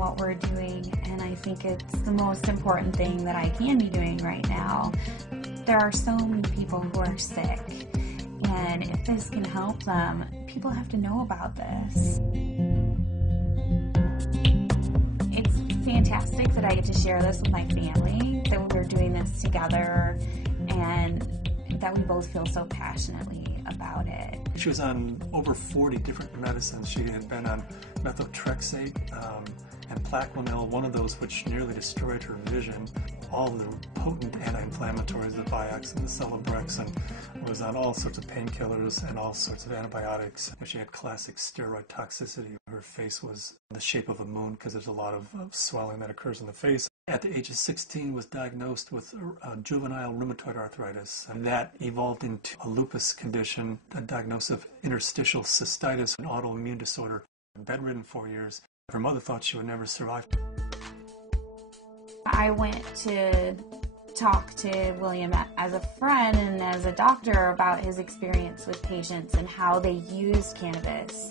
what we're doing, and I think it's the most important thing that I can be doing right now. There are so many people who are sick, and if this can help them, people have to know about this. It's fantastic that I get to share this with my family, that we're doing this together, and that we both feel so passionately about it. She was on over 40 different medicines. She had been on methotrexate and Plaquenil, one of those which nearly destroyed her vision. All the potent anti-inflammatories, the Vioxx and the Celebrex, and was on all sorts of painkillers and all sorts of antibiotics. She had classic steroid toxicity. Her face was the shape of a moon because there's a lot of swelling that occurs in the face. At the age of 16, was diagnosed with juvenile rheumatoid arthritis, and that evolved into a lupus condition, a diagnosis of interstitial cystitis, an autoimmune disorder. Bedridden 4 years. Her mother thought she would never survive. I went to talk to William as a friend and as a doctor about his experience with patients and how they used cannabis.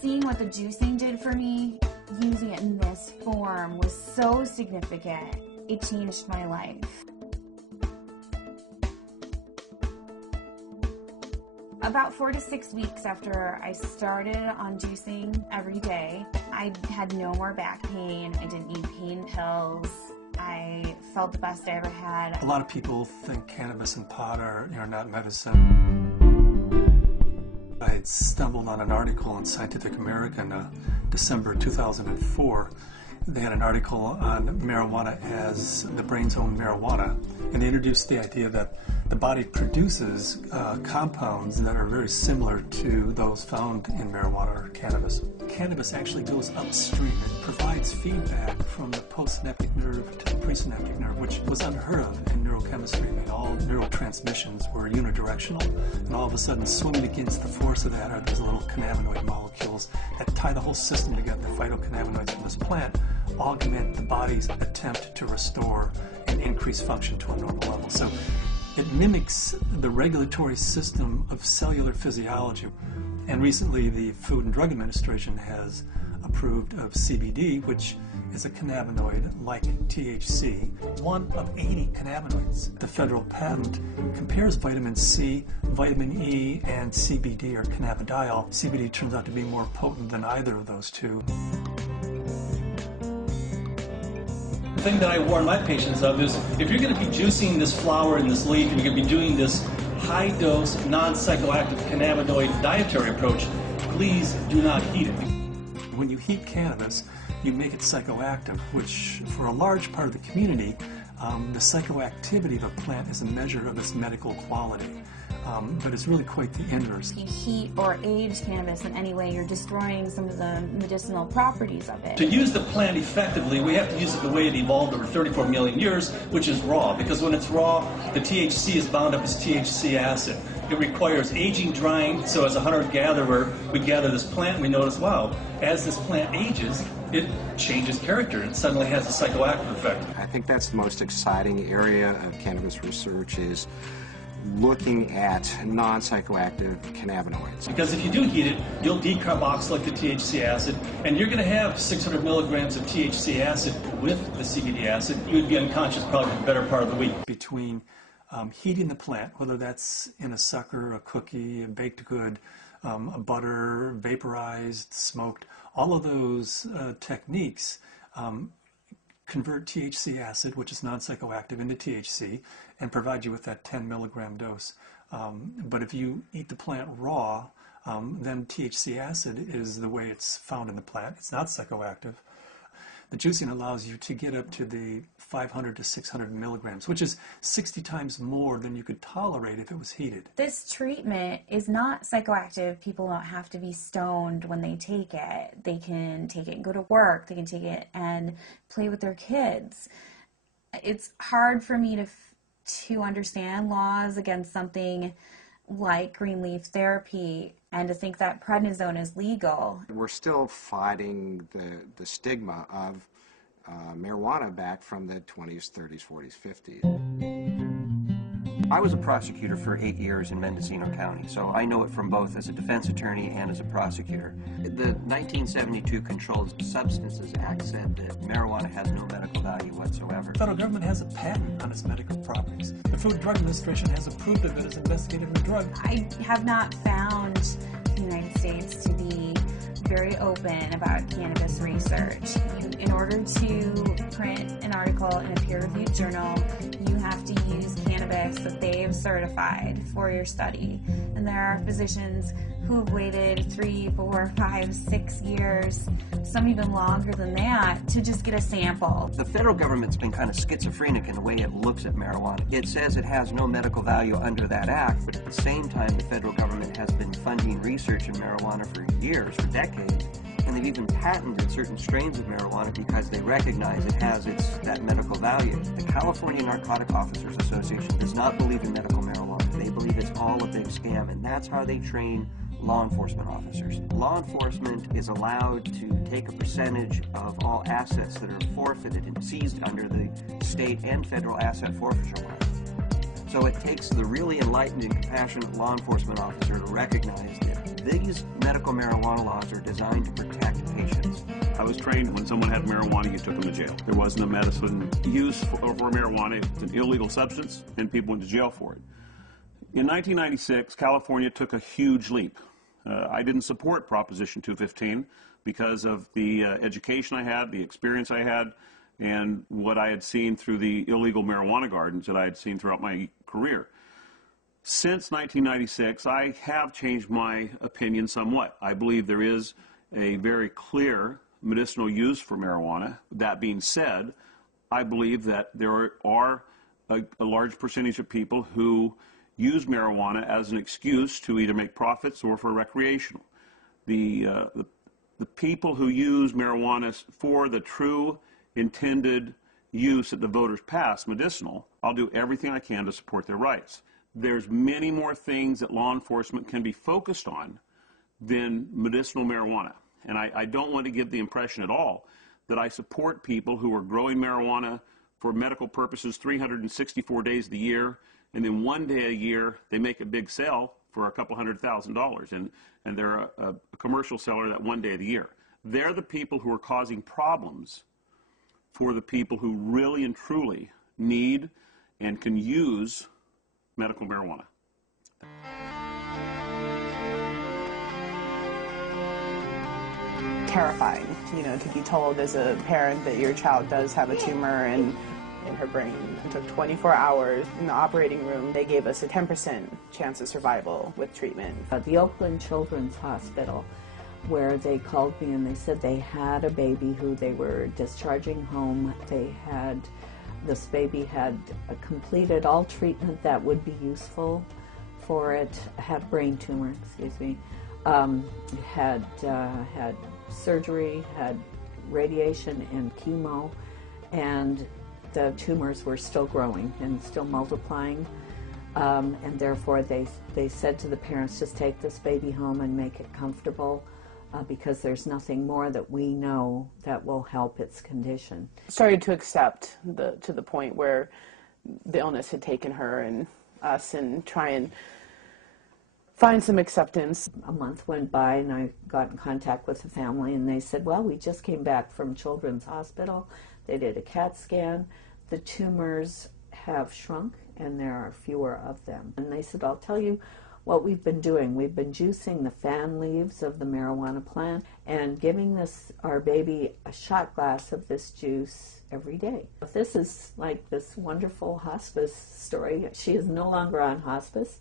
Seeing what the juicing did for me, using it in this form, was so significant. It changed my life. About 4 to 6 weeks after I started on juicing every day, I had no more back pain. I didn't need pain pills. I felt the best I ever had. A lot of people think cannabis and pot are not medicine. I had stumbled on an article in Scientific American, December 2004. They had an article on marijuana as the brain's own marijuana, and they introduced the idea that the body produces compounds that are very similar to those found in marijuana or cannabis. Cannabis actually goes upstream. It provides feedback from the postsynaptic nerve to the presynaptic nerve, which was unheard of in neurochemistry. I mean, all neurotransmissions were unidirectional, and all of a sudden, swimming against the force of that are these little cannabinoid molecules that tie the whole system together. The phytocannabinoids from this plant augment the body's attempt to restore and increase function to a normal level. So it mimics the regulatory system of cellular physiology. And recently the Food and Drug Administration has approved of CBD, which is a cannabinoid like THC, one of 80 cannabinoids. The federal patent compares vitamin C, vitamin E, and CBD, or cannabidiol. CBD turns out to be more potent than either of those two. The thing that I warn my patients of is, if you're going to be juicing this flower and this leaf, and you're going to be doing this high-dose, non-psychoactive cannabinoid dietary approach, please do not heat it. When you heat cannabis, you make it psychoactive, which for a large part of the community, the psychoactivity of a plant is a measure of its medical quality. But it's really quite the inverse. If you heat or age cannabis in any way, you're destroying some of the medicinal properties of it. To use the plant effectively, we have to use it the way it evolved over 34 million years, which is raw. Because when it's raw, the THC is bound up as THC acid. It requires aging, drying, so as a hunter-gatherer, we gather this plant and we notice, wow, as this plant ages, it changes character and suddenly has a psychoactive effect. I think that's the most exciting area of cannabis research, is looking at non-psychoactive cannabinoids. Because if you do heat it, you'll decarboxylate the THC acid, and you're going to have 600 milligrams of THC acid with the CBD acid. You would be unconscious probably for the better part of the week. Between heating the plant, whether that's in a sucker, a cookie, a baked good, a butter, vaporized, smoked, all of those techniques convert THC acid, which is non-psychoactive, into THC and provide you with that 10 milligram dose. But if you eat the plant raw, then THC acid is the way it's found in the plant. It's not psychoactive. The juicing allows you to get up to the 500 to 600 milligrams, which is 60 times more than you could tolerate if it was heated. This treatment is not psychoactive. People don't have to be stoned when they take it. They can take it and go to work. They can take it and play with their kids. It's hard for me to understand laws against something like green leaf therapy and to think that prednisone is legal. We're still fighting the stigma of marijuana back from the 20s, 30s, 40s, 50s. I was a prosecutor for 8 years in Mendocino County, so I know it from both as a defense attorney and as a prosecutor. The 1972 Controlled Substances Act said that marijuana has no medical value whatsoever. The federal government has a patent on its medical properties. The Food and Drug Administration has approved of it as an investigative new drug. I have not found the United States to be very open about cannabis research. In order to print an article in a peer-reviewed journal, you have to use cannabis that they've certified for your study. And there are physicians who have waited 3, 4, 5, 6 years, some even longer than that, to just get a sample. The federal government's been kind of schizophrenic in the way it looks at marijuana. It says it has no medical value under that act, but at the same time, the federal government has been funding research in marijuana for years, for decades, and they've even patented certain strains of marijuana because they recognize it has that medical value. The California Narcotic Officers Association does not believe in medical marijuana. They believe it's all a big scam, and that's how they train law enforcement officers. Law enforcement is allowed to take a percentage of all assets that are forfeited and seized under the state and federal asset forfeiture laws. So it takes the really enlightened and compassionate law enforcement officer to recognize that these medical marijuana laws are designed to protect patients. I was trained when someone had marijuana, you took them to jail. There wasn't a medicine use for marijuana. It's an illegal substance, and people went to jail for it. In 1996, California took a huge leap. I didn't support Proposition 215 because of the education I had, the experience I had, and what I had seen through the illegal marijuana gardens that I had seen throughout my career. Since 1996, I have changed my opinion somewhat. I believe there is a very clear medicinal use for marijuana. That being said, I believe that there are a large percentage of people who use marijuana as an excuse to either make profits or for recreational. The people who use marijuana for the true intended use that the voters passed, medicinal, I'll do everything I can to support their rights. There's many more things that law enforcement can be focused on than medicinal marijuana. And I don't want to give the impression at all that I support people who are growing marijuana for medical purposes 364 days of the year, and then one day a year they make a big sale for a couple $100,000, and they're a commercial seller that one day of the year. They're the people who are causing problems for the people who really and truly need and can use medical marijuana. Terrifying, to be told as a parent that your child does have a tumor in her brain. It took 24 hours in the operating room. They gave us a 10% chance of survival with treatment. The Oakland Children's Hospital, where they called me and they said they had a baby who they were discharging home. This baby had completed all treatment that would be useful for it, had brain tumor, had surgery, had radiation and chemo, and the tumors were still growing and still multiplying, and therefore they said to the parents, just take this baby home and make it comfortable, because there's nothing more that we know that will help its condition. Started to accept to the point where the illness had taken her and us, and try and find some acceptance. A month went by and I got in contact with the family, and they said, well, we just came back from Children's Hospital. They did a CAT scan. The tumors have shrunk and there are fewer of them. And they said, I'll tell you what we've been doing. We've been juicing the fan leaves of the marijuana plant and giving our baby a shot glass of this juice every day. This is like this wonderful hospice story. She is no longer on hospice.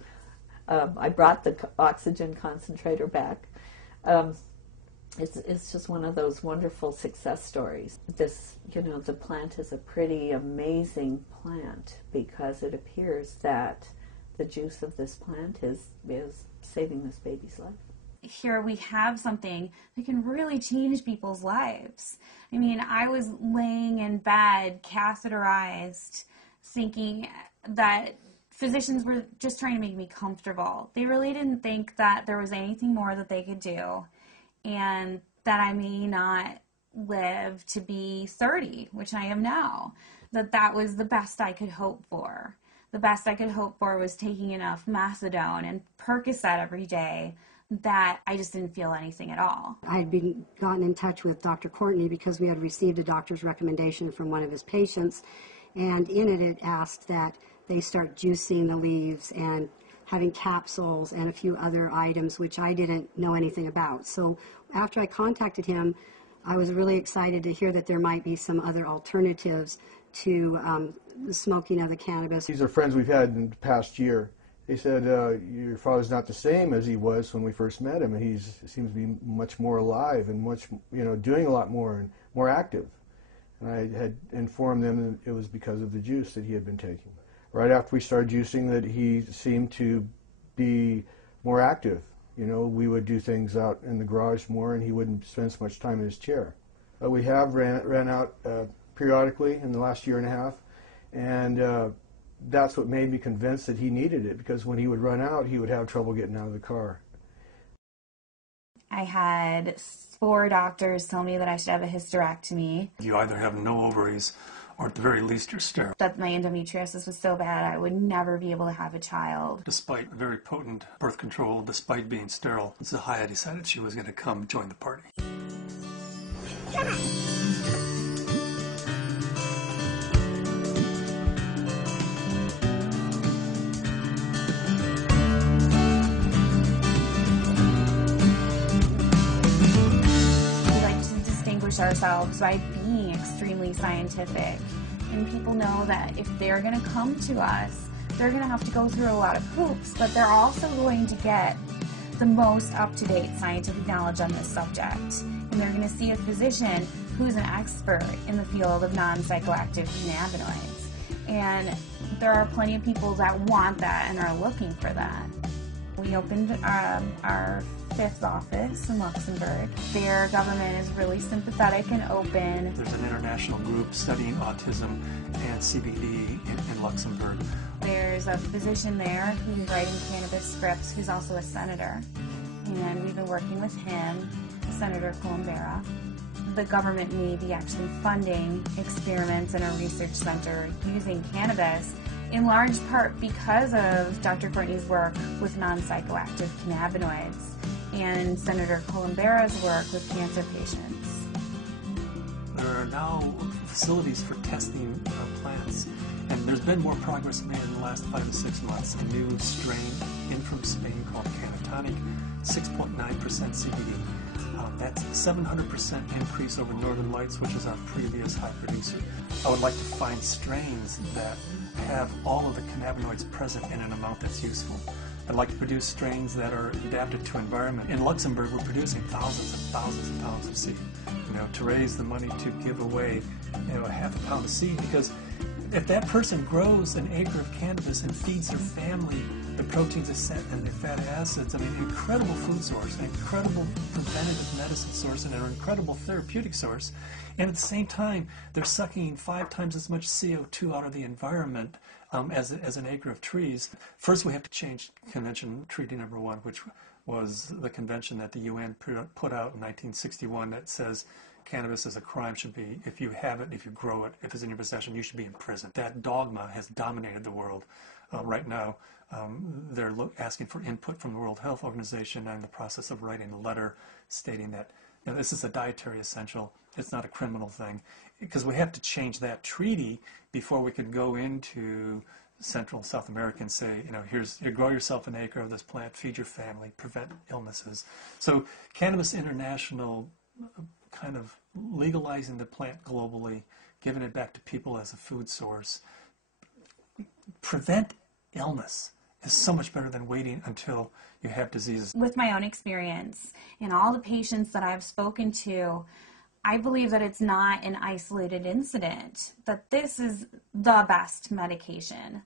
I brought the oxygen concentrator back. It's just one of those wonderful success stories. The plant is a pretty amazing plant because it appears that the juice of this plant is saving this baby's life. Here we have something that can really change people's lives. I mean, I was laying in bed, catheterized, thinking that physicians were just trying to make me comfortable. They really didn't think that there was anything more that they could do, and that I may not live to be 30, which I am now, that was the best I could hope for, the best I could hope for was taking enough methadone and Percocet every day that I just didn't feel anything at all. I had gotten in touch with Dr. Courtney because we had received a doctor's recommendation from one of his patients, and in it asked that they start juicing the leaves and having capsules and a few other items which I didn't know anything about. So after I contacted him, I was really excited to hear that there might be some other alternatives to the smoking of the cannabis. These are friends we've had in the past year. They said, your father's not the same as he was when we first met him, and he seems to be much more alive and much, doing a lot more and more active. And I had informed them that it was because of the juice that he had been taking. Right after we started juicing, that he seemed to be more active. We would do things out in the garage more, and he wouldn't spend so much time in his chair. We have ran out periodically in the last year and a half, and that's what made me convinced that he needed it, because when he would run out, he would have trouble getting out of the car. I had 4 doctors tell me that I should have a hysterectomy. You either have no ovaries, or at the very least you're sterile. That my endometriosis was so bad I would never be able to have a child. Despite very potent birth control, despite being sterile, Zahaya decided she was going to come join the party. Come on. Ourselves by being extremely scientific, and people know that if they're going to come to us, they're going to have to go through a lot of hoops, but they're also going to get the most up-to-date scientific knowledge on this subject, and they're going to see a physician who's an expert in the field of non-psychoactive cannabinoids, and there are plenty of people that want that and are looking for that. We opened our 5th office in Luxembourg. Their government is really sympathetic and open. There's an international group studying autism and CBD in Luxembourg. There's a physician there who's writing cannabis scripts who's also a senator, and we've been working with him, Senator Colombera. The government may be actually funding experiments in a research center using cannabis, in large part because of Dr. Courtney's work with non-psychoactive cannabinoids and Senator Colombera's work with cancer patients. There are now facilities for testing plants, and there's been more progress made in the last 5 to 6 months. A new strain in from Spain called Canatonic, 6.9% CBD. That's a 700% increase over Northern Lights, which is our previous high producer. I would like to find strains that have all of the cannabinoids present in an amount that's useful. I'd like to produce strains that are adapted to environment. In Luxembourg, we're producing thousands and thousands and pounds of seed, to raise the money to give away, half a pound of seed, because if that person grows an acre of cannabis and feeds their family the proteins and the fatty acids, incredible food source, an incredible preventative medicine source, and an incredible therapeutic source, and at the same time, they're sucking 5 times as much CO2 out of the environment as an acre of trees. First, we have to change Convention Treaty Number 1, which was the convention that the UN put out in 1961 that says cannabis as a crime should be, if you have it, if you grow it, if it's in your possession, you should be in prison. That dogma has dominated the world right now. They're asking for input from the World Health Organization. I'm in the process of writing a letter stating that this is a dietary essential. It's not a criminal thing, because we have to change that treaty before we could go into Central and South America and say, you grow yourself an acre of this plant, feed your family, prevent illnesses. So Cannabis International kind of legalizing the plant globally, giving it back to people as a food source, prevent illness is so much better than waiting until you have diseases. With my own experience and all the patients that I've spoken to, I believe that it's not an isolated incident, that this is the best medication